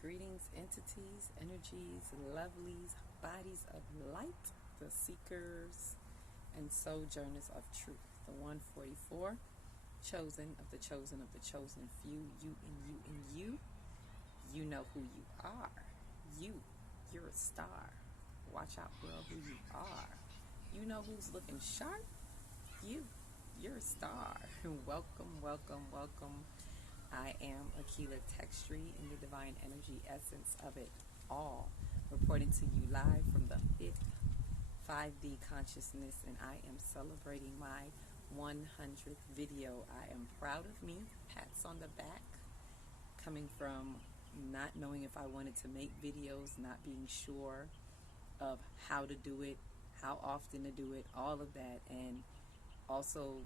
greetings, entities, energies, lovelies, bodies of light, the seekers and sojourners of truth. The 144, chosen of the chosen of the chosen few, you and you and you. You know who you are. You're a star. Watch out, world, who you are. You know who's looking sharp? You're a star. Welcome, welcome, welcome. I am Akila Textree in the divine energy essence of it all, reporting to you live from the 5th 5D consciousness, and I am celebrating my 100th video. I am proud of me. Pats on the back, coming from not knowing if I wanted to make videos, not being sure of how to do it, how often to do it, all of that, and also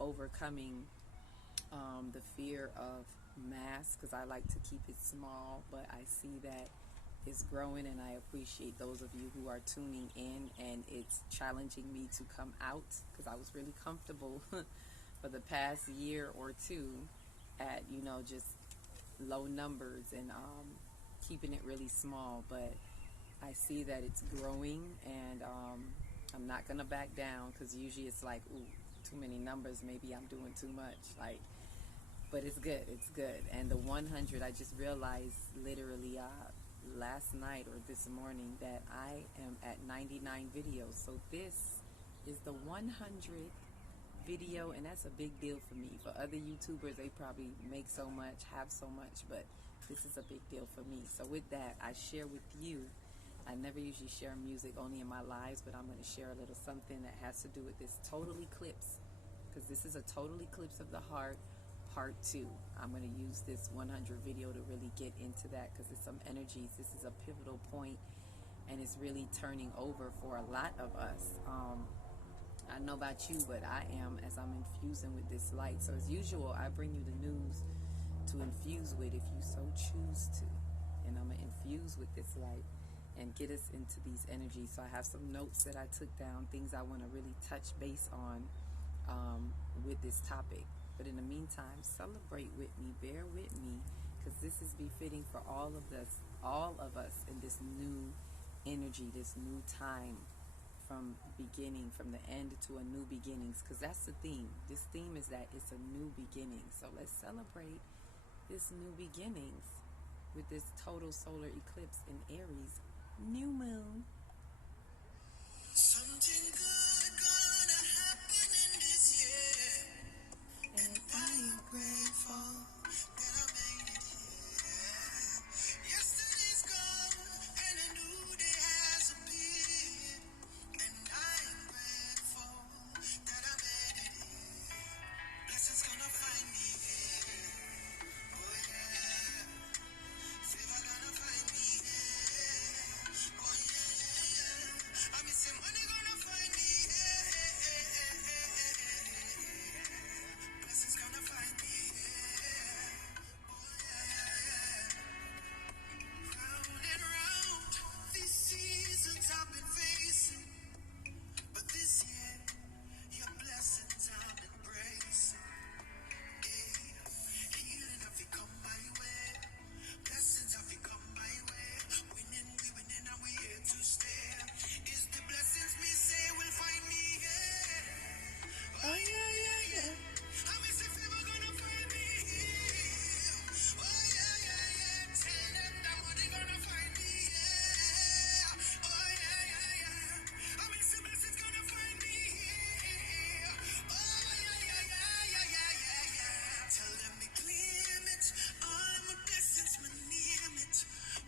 overcoming the fear of mass, because I like to keep it small, but I see that it's growing, and I appreciate those of you who are tuning in, and it's challenging me to come out, because I was really comfortable for the past year or two at, just low numbers and keeping it really small, but I see that it's growing, and I'm not gonna back down, because usually it's like, ooh, too many numbers, maybe I'm doing too much, but it's good. And the 100, I just realized literally last night or this morning that I am at 99 videos, so this is the 100th video, and that's a big deal for me. For other YouTubers, they probably make so much, have so much, but this is a big deal for me. So with that, I share with you. I never usually share music, only in my lives, but I'm going to share a little something that has to do with this total eclipse, because this is a total eclipse of the heart, part 2. I'm going to use this 100 video to really get into that, because there's some energies. This is a pivotal point, and it's really turning over for a lot of us. I don't know about you, but I am, as I'm infusing with this light. So as usual, I bring you the news to infuse with if you so choose to. And I'm going to infuse with this light and get us into these energies. So I have some notes that I took down, things I want to really touch base on with this topic. But in the meantime, celebrate with me, bear with me, because this is befitting for all of us in this new energy, this new time, from beginning, from the end to a new beginnings, because that's the theme. This theme is that it's a new beginning. So let's celebrate this new beginnings with this total solar eclipse in Aries, new moon. Something good gonna happen in this year, and I am grateful that I made it here. Yesterday's gone and a new day has appeared, and I am grateful that I made it here. Blessings gonna find me here. Oh yeah. Favor gonna find me here. Oh yeah. I mean, say money gonna find me here. Blessings gonna find me here. Oh yeah. Round and round, these seasons I've been facing, but this year, your blessings I'm embracing. Healing have come my way. Blessings have come my way. Winning, we winning, and we here to stay. Is the blessings me say will find me here? Oh yeah. I miss if ever gonna find me here. Oh yeah. Tell them that money gonna find me here. Oh yeah. I miss the blessings gonna find me here. Oh yeah. Tell them me claim it. All my blessings, me name it.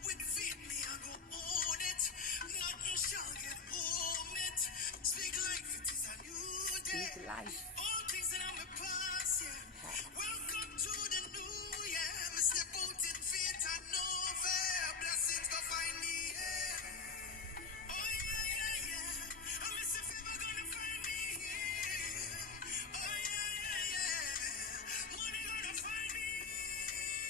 With faith, me I go own it. Nothing shall get home it. Speak life, it is a new day. Speak life. All things that I'm a past, yeah. Welcome to the new year. Me step out in faith and know fair. Blessings go find me, yeah. Oh yeah. I miss if ever gonna find me here. Oh yeah. Money gonna find me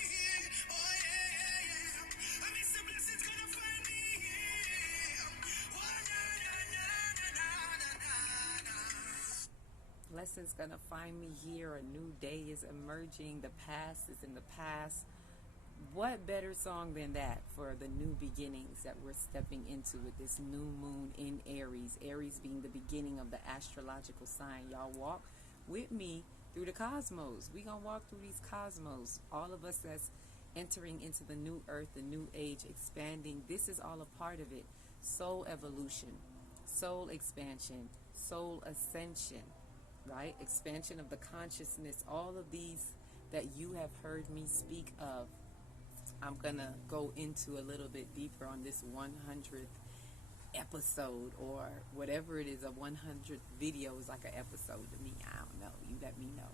here. Oh yeah. I miss the blessings gonna find me here. Oh na. Blessings gonna find me here. A new day is emerging. The past is in the past. what better song than that for the new beginnings that we're stepping into with this new moon in Aries? Aries being the beginning of the astrological sign. Y'all walk with me through the cosmos. We gonna walk through these cosmos. All of us that's entering into the new earth, the new age, expanding. This is all a part of it. Soul evolution, soul expansion, soul ascension, right? Expansion of the consciousness. All of these that you have heard me speak of, I'm gonna go into a little bit deeper on this 100th episode, or whatever it is. A 100th video is like an episode to me. I don't know. You let me know.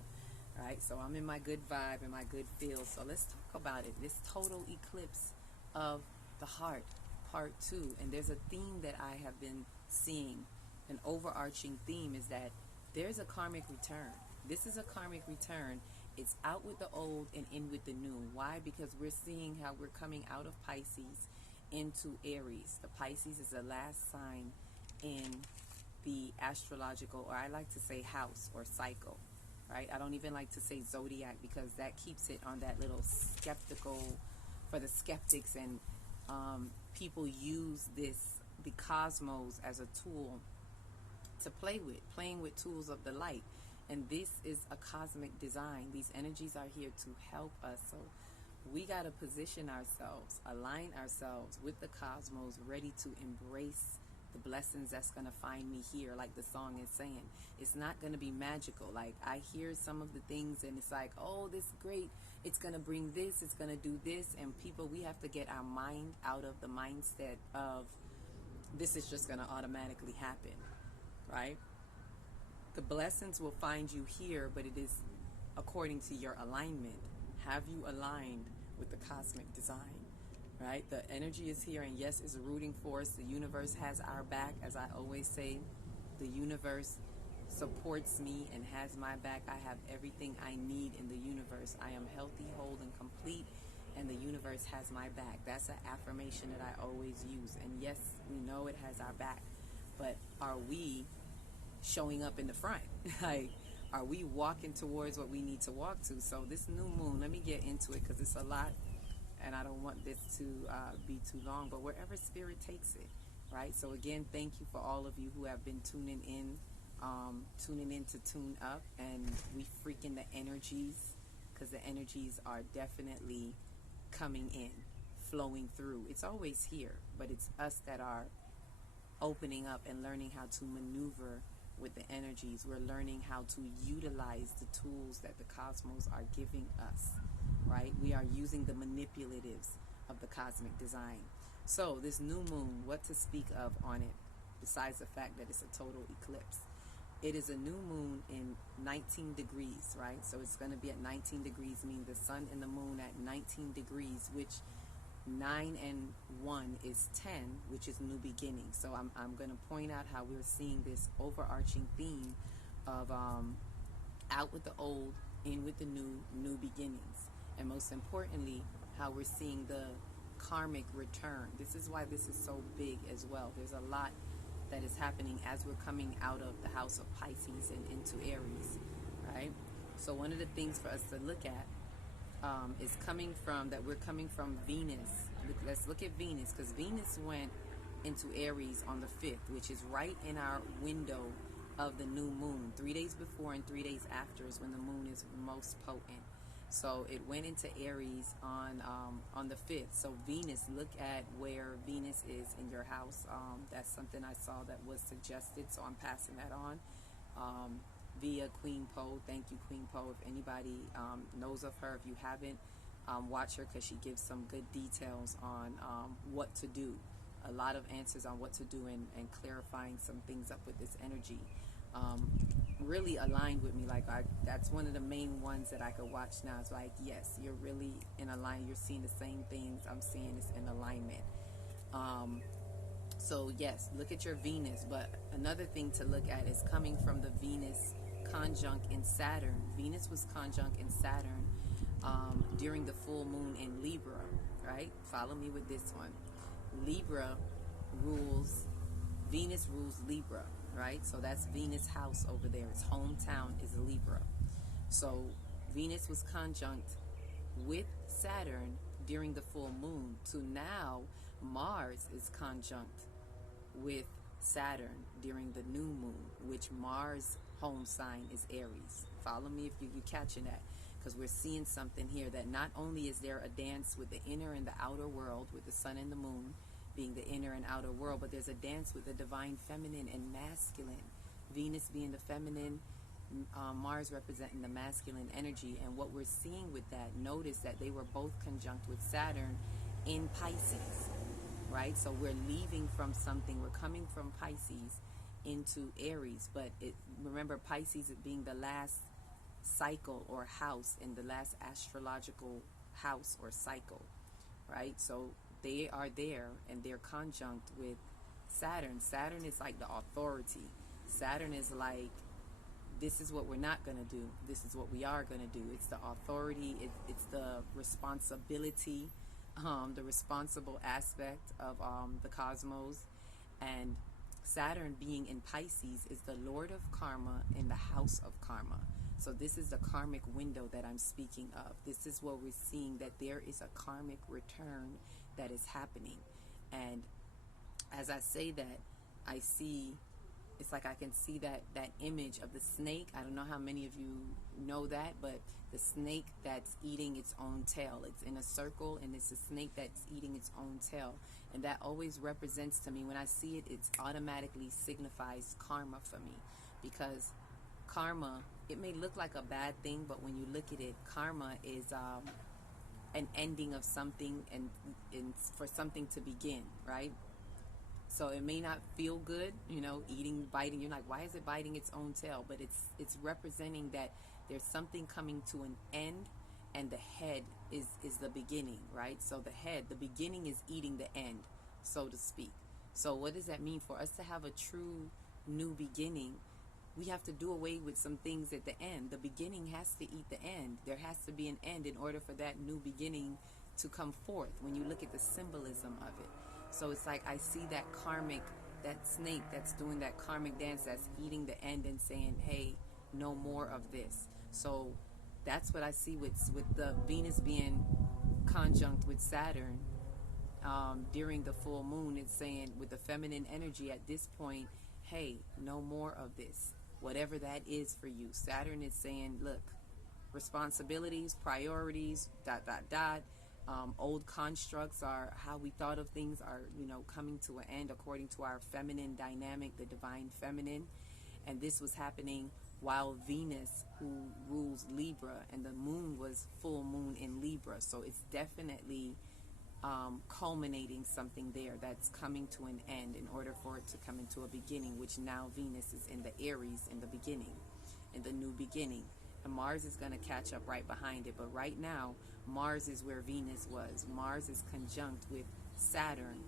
All right, so I'm in my good vibe and my good feel. So let's talk about it. This total eclipse of the heart, part 2. And there's a theme that I have been seeing. An overarching theme is that there's a karmic return. This is a karmic return. It's out with the old and in with the new. Why? Because we're seeing how we're coming out of Pisces into Aries. The Pisces is the last sign in the astrological, or I like to say house or cycle, right? I don't even like to say zodiac, because that keeps it on that little skeptical, for the skeptics, and people use the cosmos as a tool to play with, playing with tools of the light. And this is a cosmic design. These energies are here to help us. So we got to position ourselves, align ourselves with the cosmos, ready to embrace the blessings that's going to find me here. Like the song is saying, it's not going to be magical. Like, I hear some of the things and it's like, oh, this is great. It's going to bring this. It's going to do this. And people, we have to get our mind out of the mindset of this is just going to automatically happen, right? The blessings will find you here, but it is according to your alignment. Have you aligned with the cosmic design, right? The energy is here, and yes, it's a rooting force. The universe has our back. As I always say, the universe supports me and has my back. I have everything I need in the universe. I am healthy, whole, and complete, and the universe has my back. That's an affirmation that I always use. And yes, we know it has our back, but are we showing up in the front? Like, are we walking towards what we need to walk to? So this new moon, let me get into it, because it's a lot and I don't want this to be too long, but wherever spirit takes it, right? So again, thank you for all of you who have been tuning in to tune up, and we freaking the energies, because the energies are definitely coming in, flowing through. It's always here, but it's us that are opening up and learning how to maneuver with the energies. We're learning how to utilize the tools that the cosmos are giving us, right? We are using the manipulatives of the cosmic design. So this new moon, what to speak of on it, besides the fact that it's a total eclipse? It is a new moon in 19 degrees, right? So it's going to be at 19 degrees, meaning the sun and the moon at 19 degrees, which 9 and 1 is 10, which is new beginning. So I'm going to point out how we're seeing this overarching theme of out with the old, in with the new beginnings. And most importantly, how we're seeing the karmic return. This is why this is so big as well. There's a lot that is happening as we're coming out of the house of Pisces and into Aries, right? So one of the things for us to look at is we're coming from Venus. Let's look at Venus, because Venus went into Aries on the 5th, which is right in our window of the new moon. 3 days before and 3 days after is when the moon is most potent. So it went into Aries on the 5th. So Venus, look at where Venus is in your house. That's something I saw that was suggested, so I'm passing that on via Queen Poe. Thank you, Queen Poe. If anybody knows of her, if you haven't, watch her, because she gives some good details on what to do. A lot of answers on what to do, and clarifying some things up with this energy. Really aligned with me. Like, that's one of the main ones that I could watch now. It's like, yes, you're really in alignment. You're seeing the same things I'm seeing. Is in alignment. So yes, look at your Venus. But another thing to look at is coming from the Venus conjunct in Saturn. Venus was conjunct in Saturn during the full moon in Libra, right? Follow me with this one. Libra rules, Venus rules Libra, right? So that's Venus house over there. Its hometown is Libra. So Venus was conjunct with Saturn during the full moon to now Mars is conjunct with Saturn during the new moon, which Mars home sign is Aries. Follow me if you're catching that, because we're seeing something here that not only is there a dance with the inner and the outer world, with the sun and the moon being the inner and outer world, but there's a dance with the divine feminine and masculine. Venus being the feminine, Mars representing the masculine energy. And what we're seeing with that, notice that they were both conjunct with Saturn in Pisces, right? So we're leaving from something, we're coming from Pisces into Aries, but remember Pisces being the last cycle or house in the last astrological house or cycle, right? So they are there and they're conjunct with Saturn. Saturn is like the authority. Saturn is like, this is what we're not going to do. This is what we are going to do. It's the authority. It's the responsibility, the responsible aspect of the cosmos. And Saturn being in Pisces is the Lord of Karma in the house of Karma. So this is the karmic window that I'm speaking of. This is what we're seeing, that there is a karmic return that is happening. And as I say that, I see, it's like I can see that image of the snake. I don't know how many of you know that, but the snake that's eating its own tail. It's in a circle and it's a snake that's eating its own tail. And that always represents to me, when I see it, it automatically signifies karma for me. Because karma, it may look like a bad thing, but when you look at it, karma is an ending of something and for something to begin, right? So it may not feel good, you know, eating, biting. You're like, why is it biting its own tail? But it's representing that there's something coming to an end, and the head is the beginning, right? So the beginning is eating the end, so to speak. So what does that mean? For us to have a true new beginning, we have to do away with some things at the end. The beginning has to eat the end. There has to be an end in order for that new beginning to come forth, when you look at the symbolism of it. So it's like I see that karmic, that snake that's doing that karmic dance, that's eating the end and saying, hey, no more of this. So that's what I see with the Venus being conjunct with Saturn during the full moon. It's saying with the feminine energy at this point, hey, no more of this. Whatever that is for you. Saturn is saying, look, responsibilities, priorities, ... Old constructs are how we thought of things are, you know, coming to an end according to our feminine dynamic, the divine feminine. And this was happening while Venus, who rules Libra, and the moon was full moon in Libra. So it's definitely culminating something there that's coming to an end in order for it to come into a beginning, which now Venus is in the Aries in the beginning, in the new beginning. And Mars is going to catch up right behind it. But right now, Mars is where Venus was. Mars is conjunct with Saturn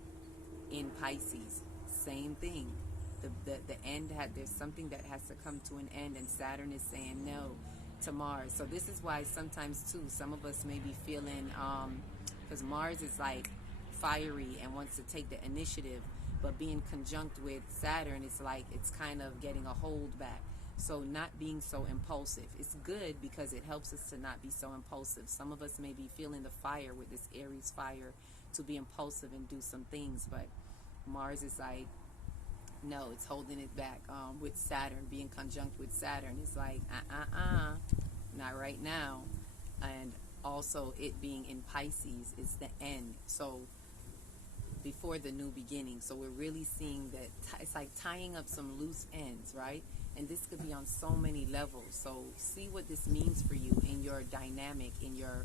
in Pisces. Same thing. The end there's something that has to come to an end, and Saturn is saying no to Mars. So this is why sometimes too, some of us may be feeling, because Mars is like fiery and wants to take the initiative, but being conjunct with Saturn, it's like it's kind of getting a hold back. So not being so impulsive. It's good because it helps us to not be so impulsive. Some of us may be feeling the fire with this Aries fire to be impulsive and do some things, but Mars is like, no, it's holding it back. With Saturn, being conjunct with Saturn, it's like, not right now. And also it being in Pisces is the end. So before the new beginning. So we're really seeing that it's like tying up some loose ends, right? And this could be on so many levels. So see what this means for you in your dynamic, in your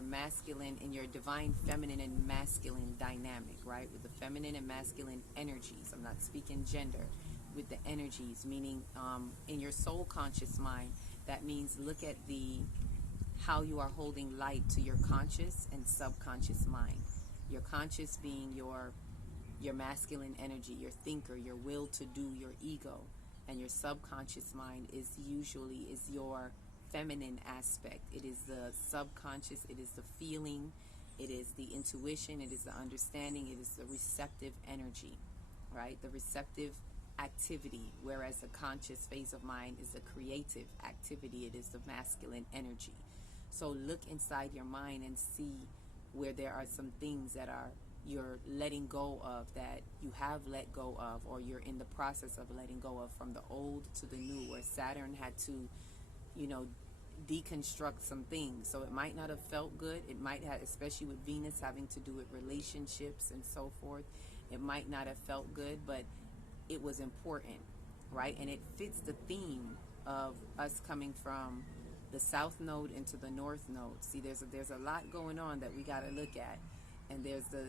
masculine, in your divine feminine and masculine dynamic, right? With the feminine and masculine energies. I'm not speaking gender. With the energies, meaning in your soul conscious mind, that means look at how you are holding light to your conscious and subconscious mind. Your conscious being your masculine energy, your thinker, your will to do, your ego. And your subconscious mind is your feminine aspect. It is the subconscious, it is the feeling, it is the intuition, it is the understanding, it is the receptive energy, right? The receptive activity, whereas the conscious phase of mind is the creative activity. It is the masculine energy. So look inside your mind and see where there are some things that are you're letting go of, that you have let go of, or you're in the process of letting go of, from the old to the new, where Saturn had to, you know, deconstruct some things. So it might not have felt good. It might have, especially with Venus having to do with relationships and so forth, it might not have felt good, but it was important, right? And it fits the theme of us coming from the south node into the north node. See, there's a lot going on that we got to look at. And there's the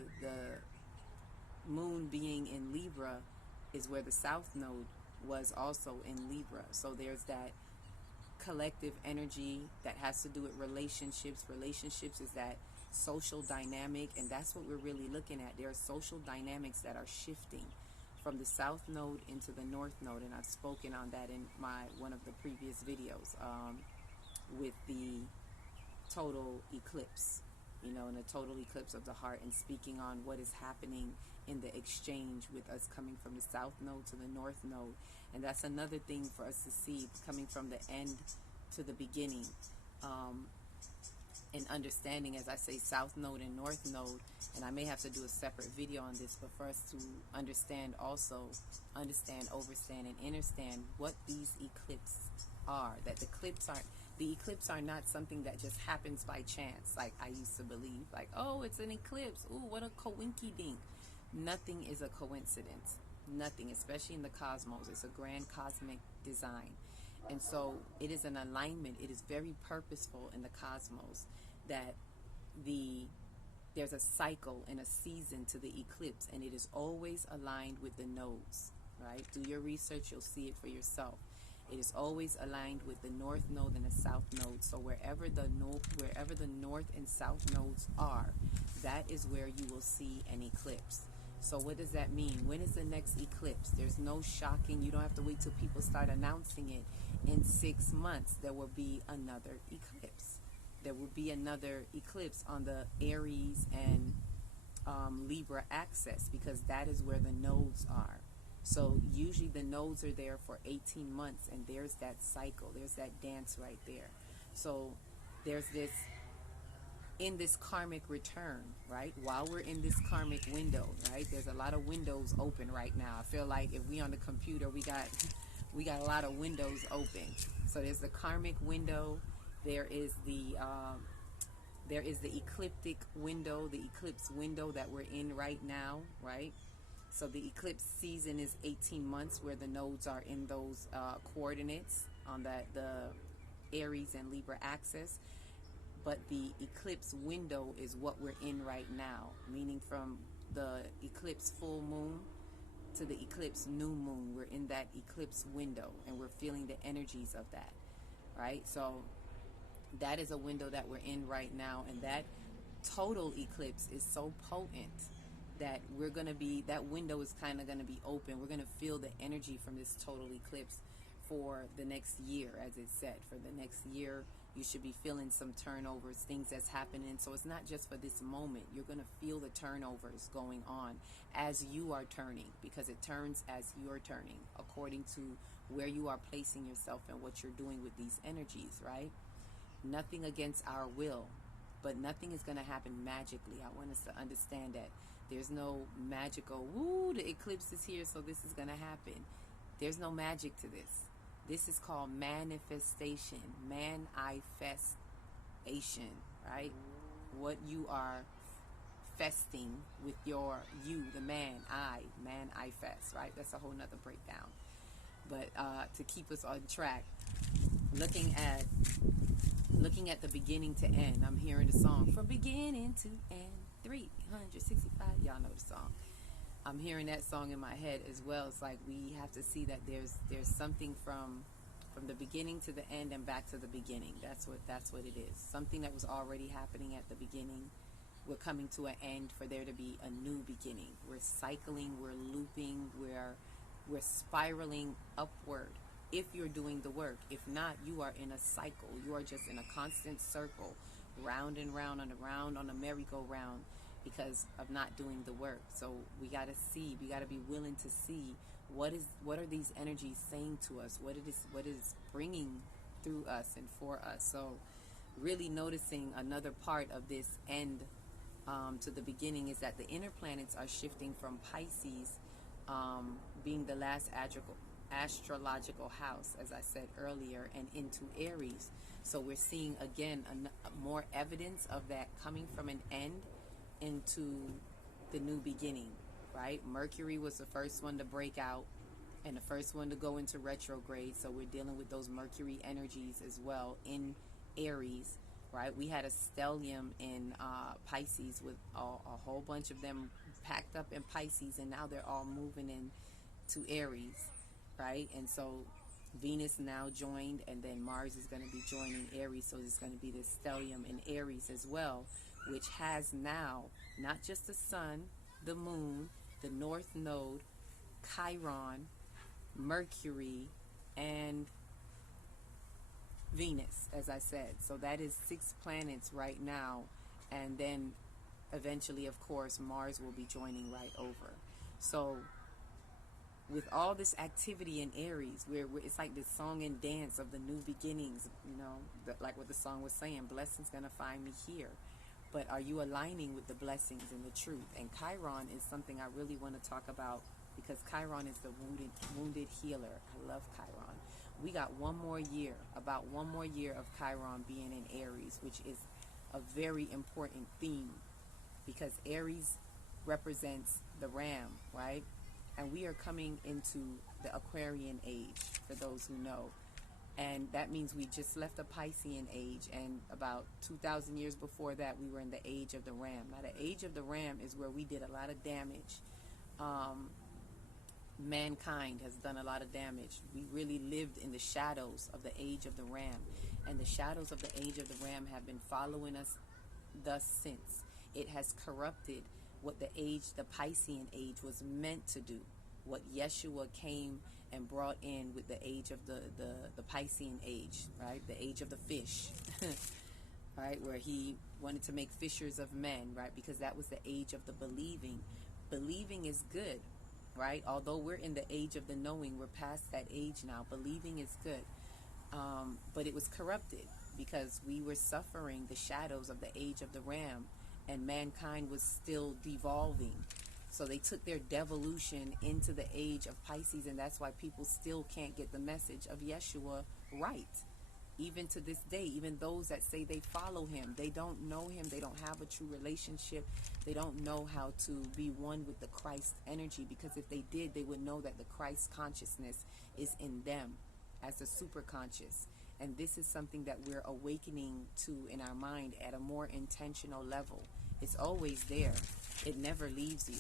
moon being in Libra is where the south node was also in Libra. So there's that collective energy that has to do with relationships. Relationships is that social dynamic, and that's what we're really looking at. There are social dynamics that are shifting from the south node into the north node, and I've spoken on that in one of the previous videos with the total eclipse, you know, and the total eclipse of the heart, and speaking on what is happening in the exchange with us coming from the south node to the north node. And that's another thing for us to see, coming from the end to the beginning, and understanding, as I say, south node and north node. And I may have to do a separate video on this, but for us to understand, overstand, and understand what these eclipses are. That the eclipse are not something that just happens by chance, like I used to believe. Like, oh, it's an eclipse. Ooh, what a coinky dink. Nothing is a coincidence. Nothing, especially in the cosmos. It's a grand cosmic design. And so it is an alignment. It is very purposeful in the cosmos that there's a cycle and a season to the eclipse, and it is always aligned with the nodes, right? Do your research, you'll see it for yourself. It is always aligned with the north node and the south node. So wherever the north and south nodes are, that is where you will see an eclipse. So what does that mean? When is the next eclipse? There's no shocking. You don't have to wait till people start announcing it. In 6 months, there will be another eclipse. There will be another eclipse on the Aries and Libra axis, because that is where the nodes are. So usually the nodes are there for 18 months, and there's that cycle. There's that dance right there. So there's this, in this karmic return, right? While we're in this karmic window, right? There's a lot of windows open right now. I feel like if we on the computer, we got a lot of windows open. So there's the karmic window. There is the ecliptic window, the eclipse window that we're in right now, right? So the eclipse season is 18 months, where the nodes are in those coordinates on the Aries and Libra axis. But the eclipse window is what we're in right now, meaning from the eclipse full moon to the eclipse new moon. We're in that eclipse window, and we're feeling the energies of that, right? So that is a window that we're in right now, and that total eclipse is so potent that that window is kind of going to be open. We're going to feel the energy from this total eclipse for the next year, as it said. For the next year, you should be feeling some turnovers, things that's happening. So it's not just for this moment. You're going to feel the turnovers going on as you are turning, because it turns as you're turning, according to where you are placing yourself and what you're doing with these energies, right? Nothing against our will, but nothing is going to happen magically. I want us to understand that. There's no magical, woo, the eclipse is here, so this is going to happen. There's no magic to this. This is called manifestation, manifestation, right? What you are festing with the man, manifest, right? That's a whole nother breakdown. But to keep us on track, looking at the beginning to end, I'm hearing the song from beginning to end, 365. Y'all know the song. I'm hearing that song in my head as well. It's like we have to see that there's something from the beginning to the end and back to the beginning. That's what it is. Something that was already happening at the beginning, we're coming to an end for there to be a new beginning. We're cycling, we're looping, we're spiraling upward. If you're doing the work. If not, you are in a cycle. You are just in a constant circle, round and round and around on a merry-go-round, because of not doing the work. So we got to see, we got to be willing to see what are these energies saying to us, what it is bringing through us and for us. So really noticing another part of this end to the beginning is that the inner planets are shifting from Pisces, being the last astrological house, as I said earlier, and into Aries. So we're seeing again more evidence of that coming from an end into the new beginning, right? Mercury was the first one to break out and the first one to go into retrograde. So we're dealing with those Mercury energies as well in Aries, right? We had a stellium in Pisces with a whole bunch of them packed up in Pisces, and now they're all moving into Aries, right? And so Venus now joined, and then Mars is going to be joining Aries, so there's going to be this stellium in Aries as well, which has now not just the sun, the moon, the north node, Chiron, Mercury, and Venus, as I said. So that is 6 planets right now, and then eventually, of course, Mars will be joining right over. So with all this activity in Aries, where it's like this song and dance of the new beginnings, like what the song was saying, blessings gonna find me here. But are you aligning with the blessings and the truth? And Chiron is something I really want to talk about, because Chiron is the wounded healer. I love Chiron. We got about one more year of Chiron being in Aries, which is a very important theme, because Aries represents the ram, right? And we are coming into the Aquarian age, for those who know. And that means we just left the Piscean age, and about 2,000 years before that, we were in the age of the ram. Now, the age of the ram is where we did a lot of damage. Mankind has done a lot of damage. We really lived in the shadows of the age of the ram. And the shadows of the age of the ram have been following us thus since. It has corrupted what the Piscean age was meant to do. What Yeshua came and brought in with the age of the Piscean age, right? The age of the fish, right? Where he wanted to make fishers of men, right? Because that was the age of the believing. Believing is good, right? Although we're in the age of the knowing, we're past that age now. Believing is good. But it was corrupted because we were suffering the shadows of the age of the ram, and mankind was still devolving. So they took their devolution into the age of Pisces, and that's why people still can't get the message of Yeshua right. Even to this day, even those that say they follow him, they don't know him, they don't have a true relationship, they don't know how to be one with the Christ energy, because if they did, they would know that the Christ consciousness is in them as the superconscious. And this is something that we're awakening to in our mind at a more intentional level. It's always there. It never leaves you,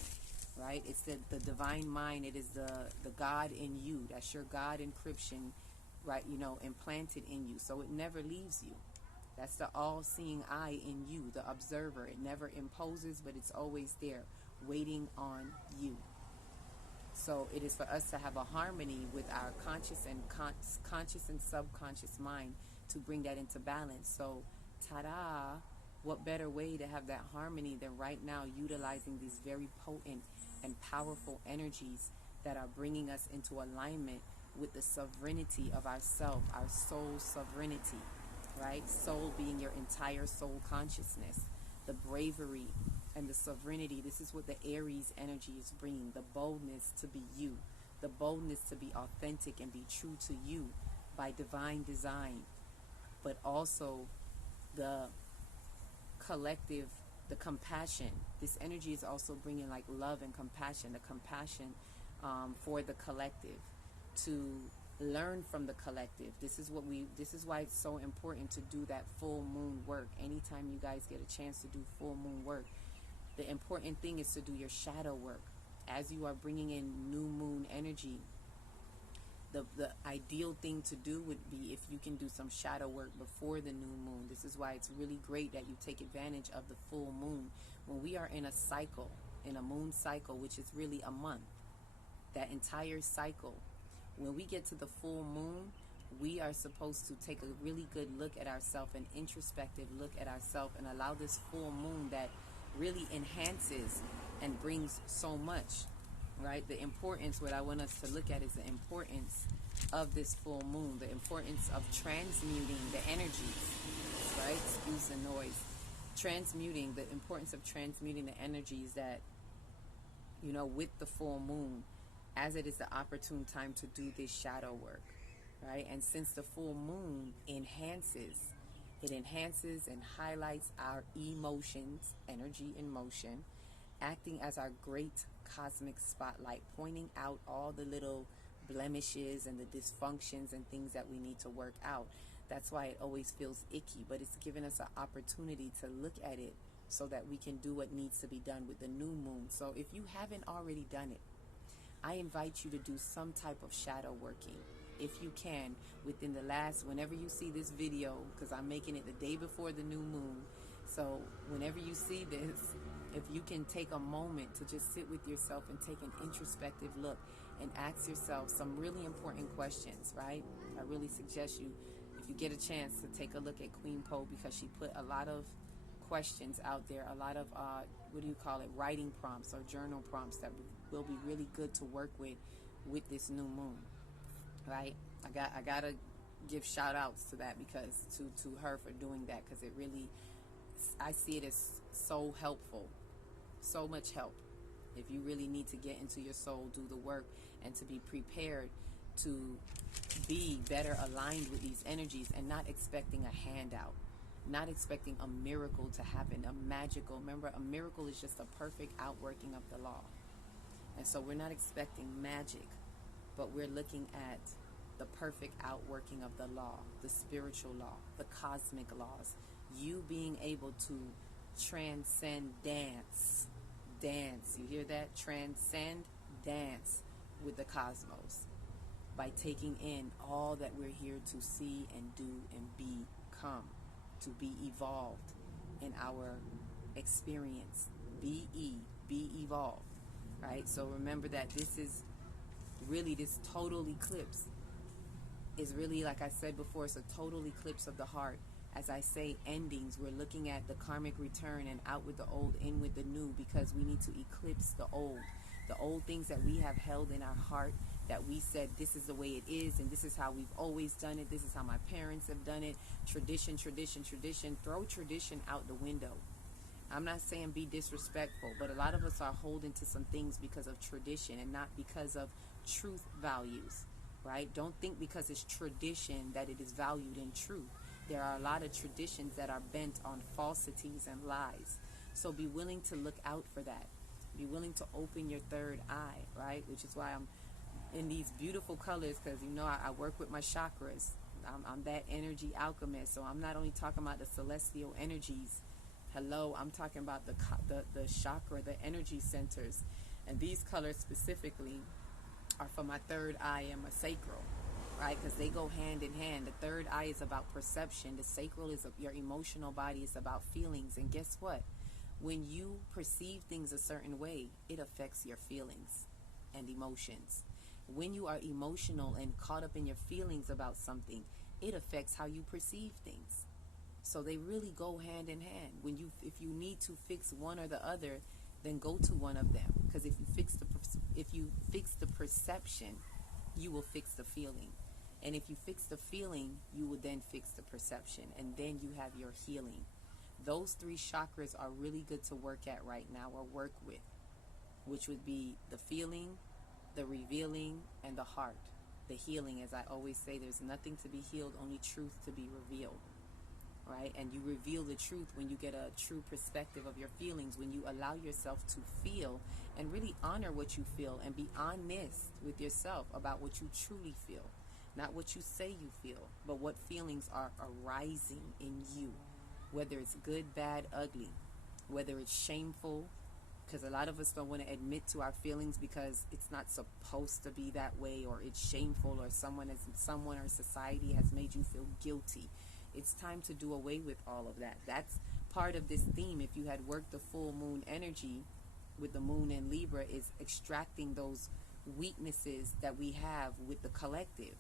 right? It's the divine mind. It is the God in you. That's your God encryption, right? Implanted in you. So it never leaves you. That's the all-seeing eye in you, the observer. It never imposes, but it's always there, waiting on you. So it is for us to have a harmony with our conscious and subconscious mind to bring that into balance. So, ta-da! What better way to have that harmony than right now utilizing these very potent and powerful energies that are bringing us into alignment with the sovereignty of ourself, our soul sovereignty, right? Soul being your entire soul consciousness, the bravery and the sovereignty. This is what the Aries energy is bringing, the boldness to be you, the boldness to be authentic and be true to you by divine design, but also the collective, the compassion. This energy is also bringing like love and compassion, the compassion for the collective, to learn from the collective. This is why it's so important to do that full moon work. Anytime you guys get a chance to do full moon work, the important thing is to do your shadow work. As you are bringing in new moon energy, the ideal thing to do would be if you can do some shadow work before the new moon. This is why it's really great that you take advantage of the full moon. When we are in a cycle, in a moon cycle, which is really a month, that entire cycle, when we get to the full moon, we are supposed to take a really good look at ourselves, an introspective look at ourselves, and allow this full moon that really enhances and brings so much, right? The importance, what I want us to look at is the importance of this full moon, the importance of transmuting the energies, right? Excuse the noise. Transmuting, the importance of transmuting the energies that, with the full moon, as it is the opportune time to do this shadow work, right? And since the full moon it enhances and highlights our emotions, energy in motion, acting as our great cosmic spotlight, pointing out all the little blemishes and the dysfunctions and things that we need to work out. That's why it always feels icky, but it's given us an opportunity to look at it so that we can do what needs to be done with the new moon. So if you haven't already done it, I invite you to do some type of shadow working, if you can, within the last, whenever you see this video, because I'm making it the day before the new moon. So whenever you see this, if you can take a moment to just sit with yourself and take an introspective look and ask yourself some really important questions, right? I really suggest you, if you get a chance, to take a look at Queen Poe, because she put a lot of questions out there, a lot of, writing prompts or journal prompts that will be really good to work with this new moon, right? I gotta give shout outs to that, because to her for doing that, because it really, I see it as so helpful, so much help. If you really need to get into your soul, do the work, and to be prepared to be better aligned with these energies, and not expecting a handout, not expecting a miracle to happen, remember, a miracle is just a perfect outworking of the law. And so we're not expecting magic, but we're looking at the perfect outworking of the law, the spiritual law, the cosmic laws. You being able to transcend dance, you hear that? Transcend dance with the cosmos, by taking in all that we're here to see and do and become, to be evolved in our experience. Be evolved, right? So remember that this is really, this total eclipse is really, like I said before, it's a total eclipse of the heart. As I say, endings, we're looking at the karmic return, and out with the old, in with the new, because we need to eclipse the old things that we have held in our heart, that we said this is the way it is, and this is how we've always done it, this is how my parents have done it. Tradition. Throw tradition out the window. I'm not saying be disrespectful, but a lot of us are holding to some things because of tradition and not because of truth values, right? Don't think because it's tradition that it is valued in truth. There are a lot of traditions that are bent on falsities and lies. So be willing to look out for that. Be willing to open your third eye, right? Which is why I'm in these beautiful colors, because I work with my chakras. I'm that energy alchemist, so I'm not only talking about the celestial energies. Hello, I'm talking about the chakra, the energy centers. And these colors specifically are for my third eye and my sacral, right? Because they go hand in hand. The third eye is about perception. The sacral is your emotional body. It's about feelings. And guess what? When you perceive things a certain way, it affects your feelings and emotions. When you are emotional and caught up in your feelings about something, it affects how you perceive things. So they really go hand in hand. If you need to fix one or the other, then go to one of them. Because if you fix the perception, you will fix the feeling. And if you fix the feeling, you will then fix the perception. And then you have your healing. Those three chakras are really good to work at right now, or work with, which would be the feeling, the revealing, and the heart. The healing, as I always say, there's nothing to be healed, only truth to be revealed, right? And you reveal the truth when you get a true perspective of your feelings, when you allow yourself to feel and really honor what you feel, and be honest with yourself about what you truly feel. Not what you say you feel, but what feelings are arising in you. Whether it's good, bad, ugly, whether it's shameful, because a lot of us don't want to admit to our feelings because it's not supposed to be that way, or it's shameful, or someone or society has made you feel guilty. It's time to do away with all of that. That's part of this theme. If you had worked the full moon energy with the moon in Libra, is extracting those weaknesses that we have with the collective,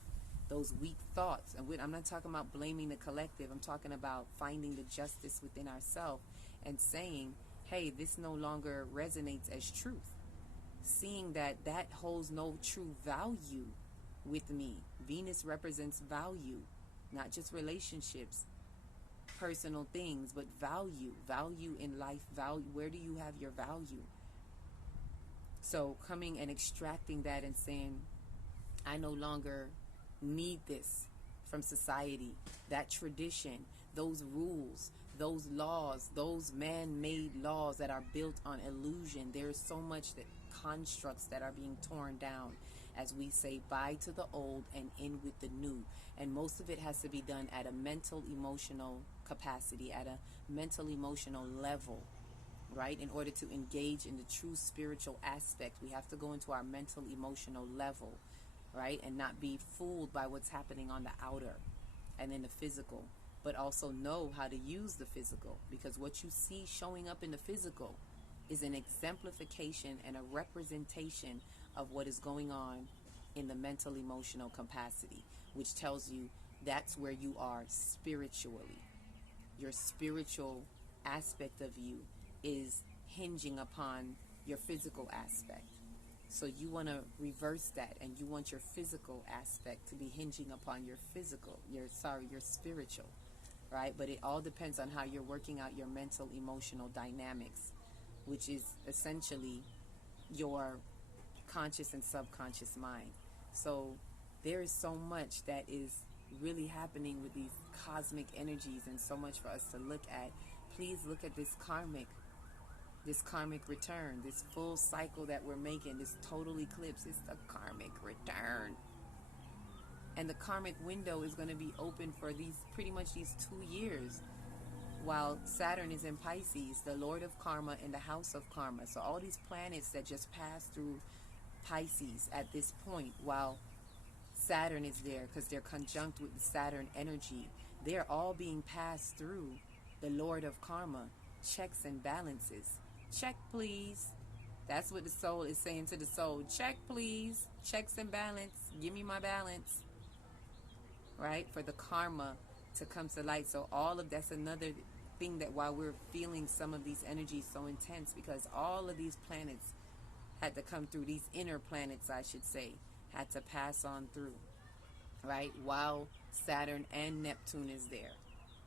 those weak thoughts. And I'm not talking about blaming the collective. I'm talking about finding the justice within ourselves and saying, hey, this no longer resonates as truth. Seeing that holds no true value. with me. Venus represents value, not just relationships, personal things, but value in life. Value, where do you have your value? So coming and extracting that and saying, I no longer need this from society, that tradition, those rules, those laws, those man-made laws that are built on illusion. There is so much that constructs that are being torn down as we say bye to the old and in with the new. And most of it has to be done at a mental, emotional capacity, at a mental, emotional level, right? In order to engage in the true spiritual aspect, we have to go into our mental, emotional level, right? And not be fooled by what's happening on the outer and in the physical, but also know how to use the physical, because what you see showing up in the physical is an exemplification and a representation of what is going on in the mental, emotional capacity, which tells you that's where you are spiritually. Your spiritual aspect of you is hinging upon your physical aspect. So you want to reverse that, and you want your physical aspect to be hinging upon your spiritual, right? But it all depends on how you're working out your mental, emotional dynamics, which is essentially your conscious and subconscious mind. So there is so much that is really happening with these cosmic energies, and so much for us to look at. Please look at this karmic return, this full cycle that we're making, this total eclipse. It's the karmic return. And the karmic window is going to be open for pretty much these 2 years, while Saturn is in Pisces, the Lord of Karma in the house of Karma. So all these planets that just pass through Pisces at this point, while Saturn is there, because they're conjunct with the Saturn energy, they're all being passed through the Lord of Karma. Checks and balances. Check, please. That's what the soul is saying to the soul. Check, please. Checks and balance. Give me my balance. Right? For the karma to come to light. So all of that's another thing, that while we're feeling some of these energies so intense, because all of these planets had to come through, these inner planets, I should say, had to pass on through. Right? While Saturn and Neptune is there.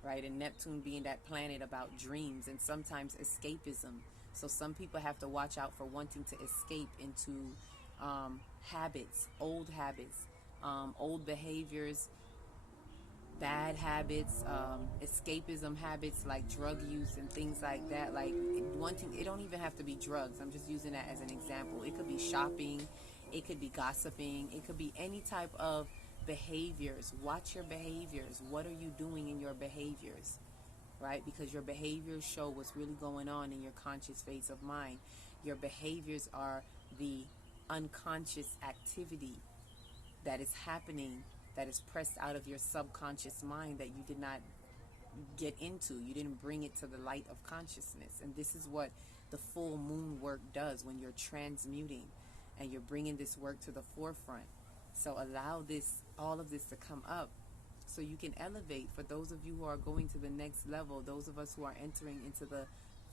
Right? And Neptune being that planet about dreams and sometimes escapism. So some people have to watch out for wanting to escape into habits, old behaviors, bad habits, escapism habits like drug use and things like that. Like it don't even have to be drugs. I'm just using that as an example. It could be shopping, it could be gossiping, it could be any type of behaviors. Watch your behaviors. What are you doing in your behaviors? Right? Because your behaviors show what's really going on in your conscious phase of mind. Your behaviors are the unconscious activity that is happening, that is pressed out of your subconscious mind, that you did not get into. You didn't bring it to the light of consciousness. And this is what the full moon work does when you're transmuting and you're bringing this work to the forefront. So allow all of this to come up, so you can elevate. For those of you who are going to the next level, those of us who are entering into the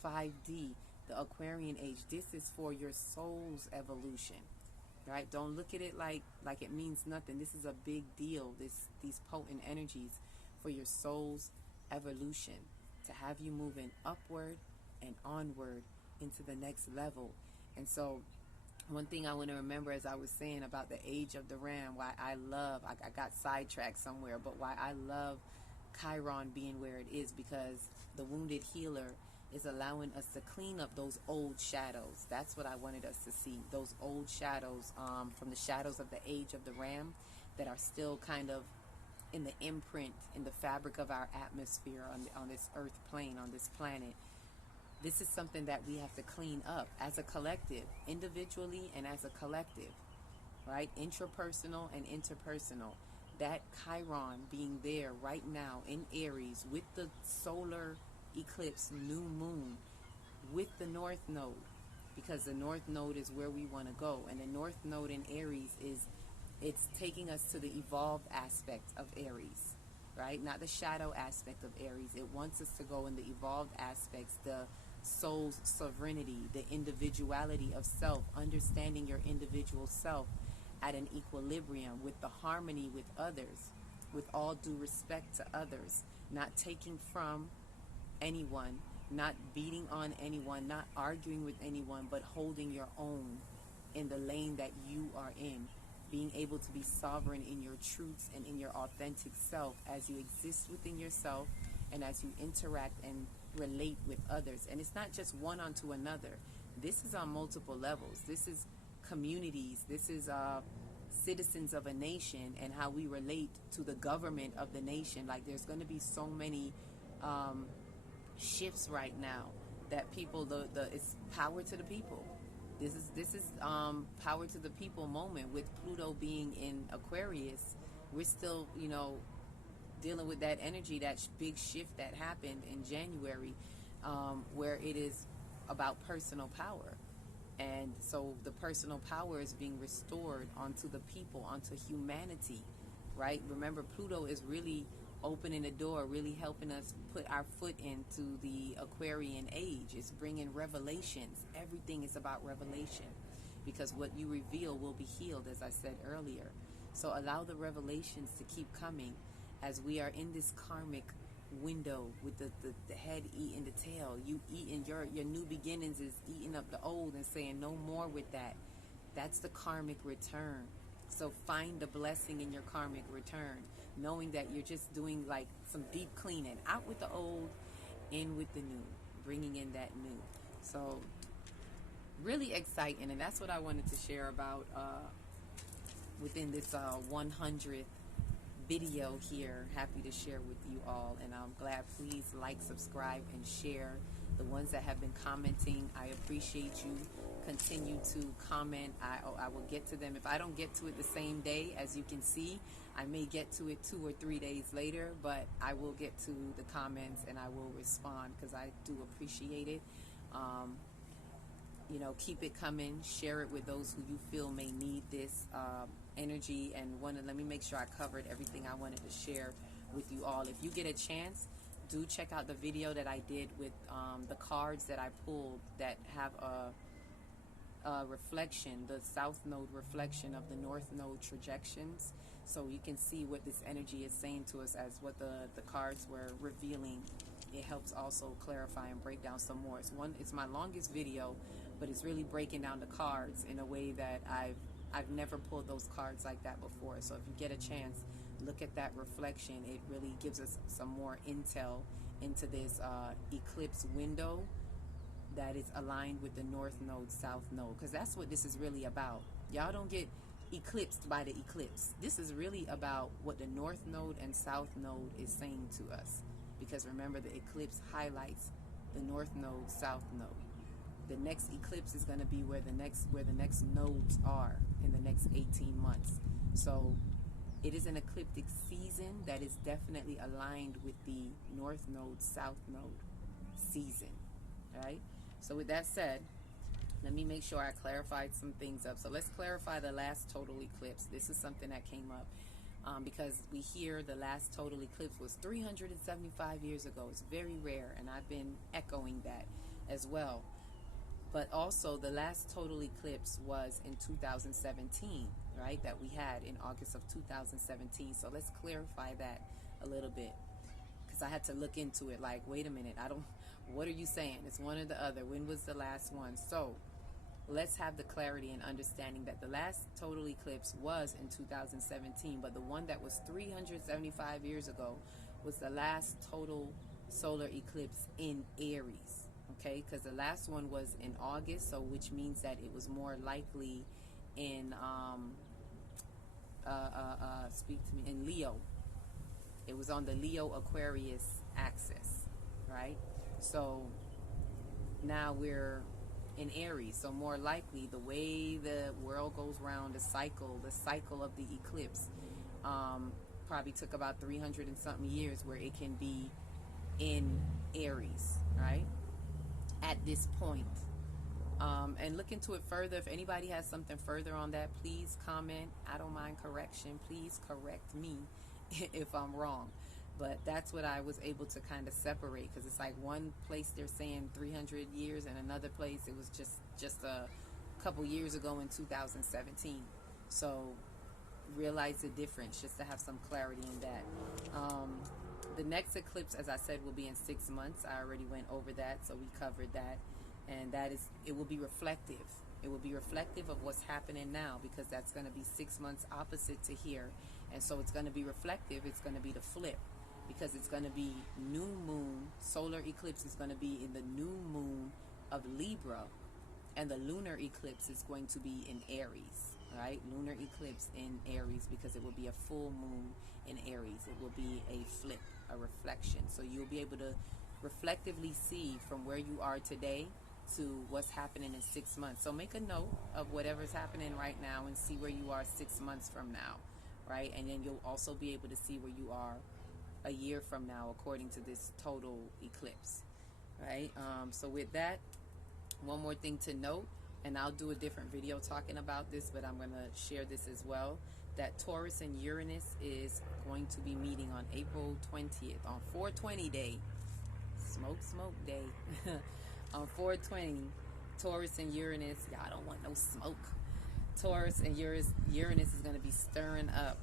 5D, the Aquarian age, this is for your soul's evolution, right? Don't look at it like it means nothing. This is a big deal. These potent energies for your soul's evolution, to have you moving upward and onward into the next level. And so one thing I want to remember, as I was saying about the age of the ram, why I got sidetracked somewhere, but why I love Chiron being where it is, because the wounded healer is allowing us to clean up those old shadows. That's what I wanted us to see, those old shadows, from the shadows of the age of the ram that are still kind of in the imprint, in the fabric of our atmosphere on this earth plane, on this planet. This is something that we have to clean up as a collective, individually and as a collective, right? Intrapersonal and interpersonal. That Chiron being there right now in Aries with the solar eclipse, new moon, with the North Node, because the North Node is where we want to go. And the North Node in Aries it's taking us to the evolved aspect of Aries, right? Not the shadow aspect of Aries. It wants us to go in the evolved aspects, the soul's sovereignty, the individuality of self, understanding your individual self at an equilibrium, with the harmony with others, with all due respect to others, not taking from anyone, not beating on anyone, not arguing with anyone, but holding your own in the lane that you are in, being able to be sovereign in your truths and in your authentic self as you exist within yourself and as you interact and relate with others. And it's not just one onto another. This is on multiple levels. This is communities. This is citizens of a nation and how we relate to the government of the nation. Like, there's going to be so many shifts right now that people, it's power to the people. This is power to the people moment. With Pluto being in Aquarius, we're still, dealing with that energy, that big shift that happened in January, where it is about personal power. And so the personal power is being restored onto the people, onto humanity, right? Remember, Pluto is really opening the door, really helping us put our foot into the Aquarian age. It's bringing revelations. Everything is about revelation, because what you reveal will be healed, as I said earlier. So allow the revelations to keep coming as we are in this karmic window with the head eating the tail. You eating your new beginnings is eating up the old and saying no more with that. That's the karmic return. So find the blessing in your karmic return, knowing that you're just doing like some deep cleaning, out with the old, in with the new, bringing in that new. So really exciting, and that's what I wanted to share about within this 100th video here. Happy to share with you all, and I'm glad. Please like, subscribe, and share. The ones that have been commenting, I appreciate you. Continue to comment. I will get to them. If I don't get to it the same day, as you can see, I may get to it 2 or 3 days later, but I will get to the comments and I will respond, because I do appreciate it. Keep it coming. Share it with those who you feel may need this energy. And let me make sure I covered everything I wanted to share with you all. If you get a chance, do check out the video that I did with the cards that I pulled that have a reflection, the South Node reflection of the North Node trajections. So you can see what this energy is saying to us as what the cards were revealing. It helps also clarify and break down some more. It's my longest video, but it's really breaking down the cards in a way that I've never pulled those cards like that before. So if you get a chance, look at that reflection. It really gives us some more intel into this eclipse window that is aligned with the North Node, South Node, because that's what this is really about. Y'all don't get eclipsed by the eclipse. This is really about what the North Node and South Node is saying to us, because remember, the eclipse highlights the North Node, South Node. The next eclipse is going to be where the next nodes are in the next 18 months. So it is an ecliptic season that is definitely aligned with the North Node, South Node season, right? So with that said, let me make sure I clarified some things up. So let's clarify the last total eclipse. This is something that came up because we hear the last total eclipse was 375 years ago. It's very rare, and I've been echoing that as well. But also the last total eclipse was in 2017, right? That we had in August of 2017. So let's clarify that a little bit, because I had to look into it. Like, wait a minute, what are you saying? It's one or the other. When was the last one? So let's have the clarity and understanding that the last total eclipse was in 2017, but the one that was 375 years ago was the last total solar eclipse in Aries. Okay, because the last one was in August, so which means that it was more likely in in Leo. It was on the Leo Aquarius axis, right? So now we're in Aries, so more likely the way the world goes round, the cycle of the eclipse probably took about 300 and something years where it can be in Aries, right? At this point. And look into it further. If anybody has something further on that, please comment. I don't mind correction. Please correct me if I'm wrong. But that's what I was able to kind of separate, because it's like one place they're saying 300 years and another place it was just a couple years ago in 2017. So realize the difference, just to have some clarity in that. The next eclipse, as I said, will be in 6 months. I already went over that, so we covered that. And that is, it will be reflective. It will be reflective of what's happening now, because that's going to be 6 months opposite to here. And so it's going to be reflective. It's going to be the flip, because it's going to be new moon. Solar eclipse is going to be in the new moon of Libra, and the lunar eclipse is going to be in Aries, right? Lunar eclipse in Aries, because it will be a full moon in Aries. It will be a flip, a reflection. So you'll be able to reflectively see from where you are today to what's happening in 6 months. So make a note of whatever's happening right now and see where you are 6 months from now, right? And then you'll also be able to see where you are a year from now, according to this total eclipse, right? So with that, one more thing to note, and I'll do a different video talking about this, but I'm going to share this as well, that Taurus and Uranus is going to be meeting on April 20th, on 420 day, smoke day. On 420, Taurus and Uranus, y'all don't want no smoke. Taurus and Uranus is going to be stirring up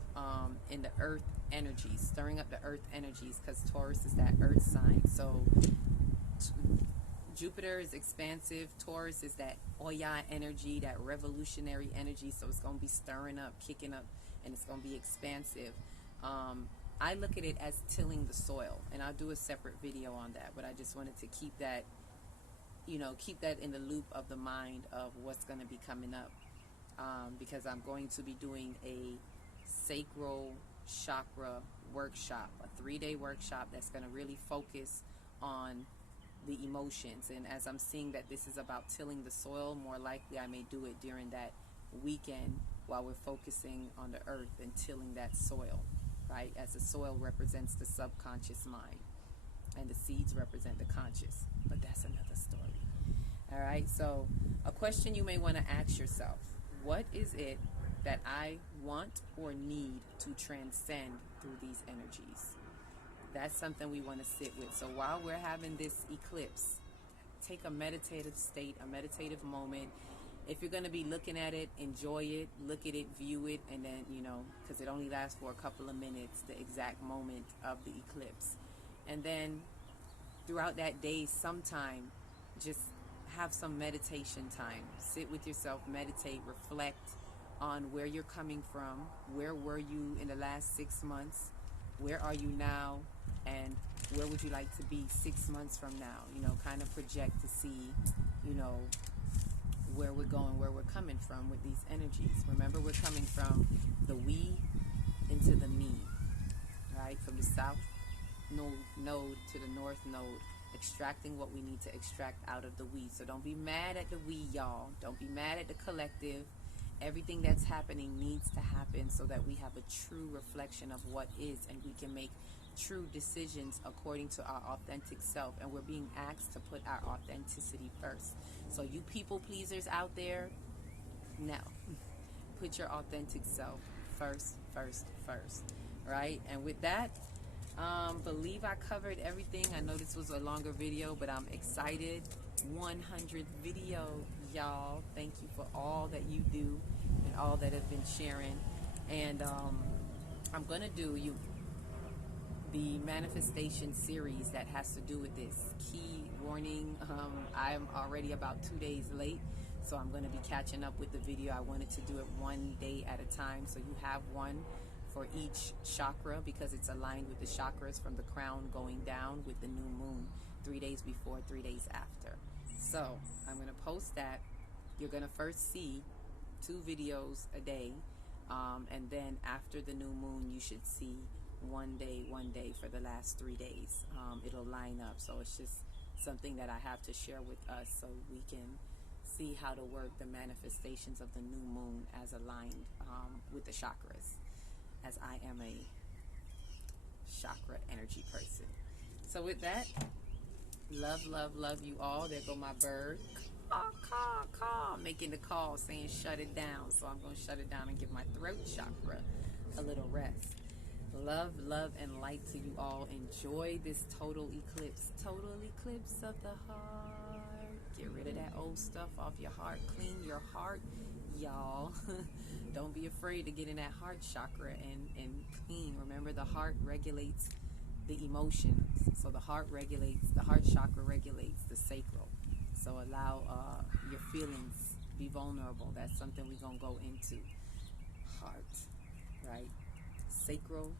in the earth energies, stirring up the earth energies, because Taurus is that earth sign. So Jupiter is expansive. Taurus is that Oya energy, that revolutionary energy. So it's going to be stirring up, kicking up, and it's going to be expansive. I look at it as tilling the soil, and I'll do a separate video on that. But I just wanted to keep that, keep that in the loop of the mind of what's going to be coming up. Because I'm going to be doing a sacral chakra workshop, a 3-day workshop that's going to really focus on the emotions. And as I'm seeing that this is about tilling the soil, more likely I may do it during that weekend while we're focusing on the earth and tilling that soil, right? As the soil represents the subconscious mind and the seeds represent the conscious. But that's another story. All right, so a question you may want to ask yourself: what is it that I want or need to transcend through these energies? That's something we want to sit with. So while we're having this eclipse, take a meditative state, a meditative moment. If you're going to be looking at it, enjoy it, look at it, view it, and then, because it only lasts for a couple of minutes, the exact moment of the eclipse. And then throughout that day, sometime, just have some meditation time. Sit with yourself, meditate, reflect on where you're coming from. Where were you in the last 6 months? Where are you now? And where would you like to be 6 months from now? Kind of project to see, where we're going, where we're coming from with these energies. Remember, we're coming from the we into the me, right? From the south node to the north node, extracting what we need to extract out of the we. So don't be mad at the we, y'all. Don't be mad at the collective. Everything that's happening needs to happen so that we have a true reflection of what is, and we can make true decisions according to our authentic self. And we're being asked to put our authenticity first. So you people pleasers out there, no. Put your authentic self first, right? And with that, believe I covered everything. I know this was a longer video, but I'm excited. 100 video, y'all. Thank you for all that you do and all that have been sharing. And I'm gonna do the manifestation series that has to do with this. Key warning, I'm already about 2 days late, so I'm going to be catching up with the video. I wanted to do it 1 day at a time, so you have one for each chakra, because it's aligned with the chakras from the crown going down with the new moon, 3 days before, 3 days after. So I'm going to post that. You're going to first see 2 videos a day, and then after the new moon you should see one day for the last 3 days. It'll line up. So it's just something that I have to share with us so we can see how to work the manifestations of the new moon as aligned with the chakras, as I am a chakra energy person. So with that, love you all. There go my bird. Call, making the call, saying shut it down. So I'm going to shut it down and give my throat chakra a little rest. Love, and light to you all. Enjoy this total eclipse of the heart. Get rid of that old stuff off your heart. Clean your heart, y'all. Don't be afraid to get in that heart chakra and clean. Remember, the heart regulates the emotions. So the heart chakra regulates the sacral. So allow your feelings, be vulnerable. That's something we're going to go into. Heart, right? Sacral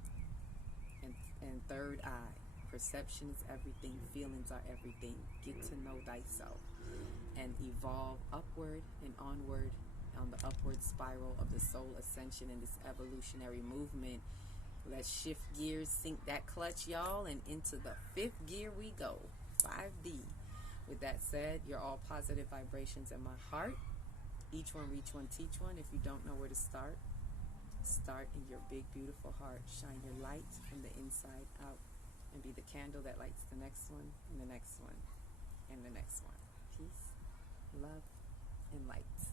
and third eye. Perception is everything. Feelings are everything. Get to know thyself and evolve upward and onward on the upward spiral of the soul ascension in this evolutionary movement. Let's shift gears, sink that clutch, y'all, and into the fifth gear we go. 5D. With that said, you're all positive vibrations in my heart. Each one, reach one, teach one. If you don't know where to start in your big, beautiful heart. Shine your light from the inside out and be the candle that lights the next one, and the next one, and the next one. Peace, love, and light.